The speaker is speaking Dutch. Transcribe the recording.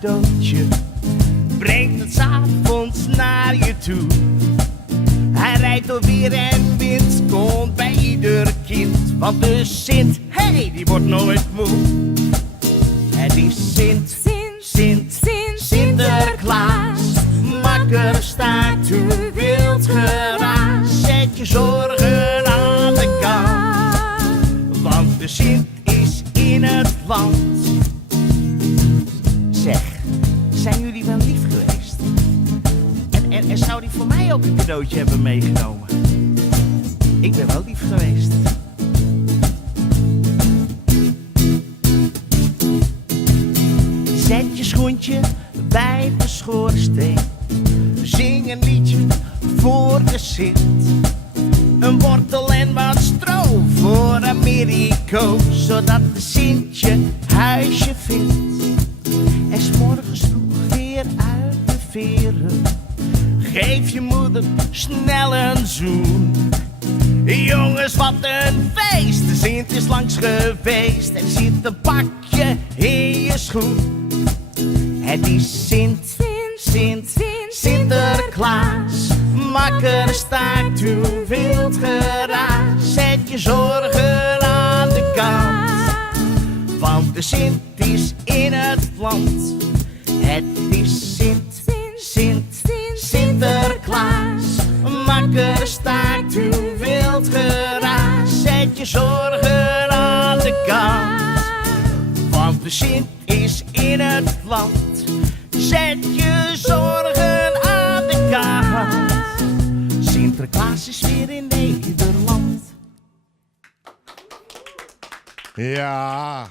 cadeautje, brengt het 's avonds naar je toe. Hij rijdt door weer en wind, komt bij ieder kind. Want de Sint, hey, die wordt nooit moe. Het is Sinterklaas, makker staat u wild geraas. Zet je zorgen aan de kant, want de Sint is in het land. Zeg, zijn jullie wel lief geweest? En zou die voor mij ook een cadeautje hebben meegenomen? Ik ben wel lief geweest. Zet je schoentje bij de schoorsteen, zing een liedje voor de Sint. Een wortel en wat stro voor Americo, zodat de Sint je huisje vindt. En 's morgens vroeg weer uit de veren, geef je moeder snel een zoen. Jongens, wat een feest, de Sint is langs geweest. Er zit een pakje in je schoen. Het is Sinterklaas, makker staat u wild geraas. Zet je zorgen aan de kant, want de Sint is in het land. Het is Sinterklaas, makker staat u wild geraas. Zet je zorgen aan de kant, want de Sint is in het land. Zet je zorgen aan de kant, Sinterklaas is weer in Nederland. Ja.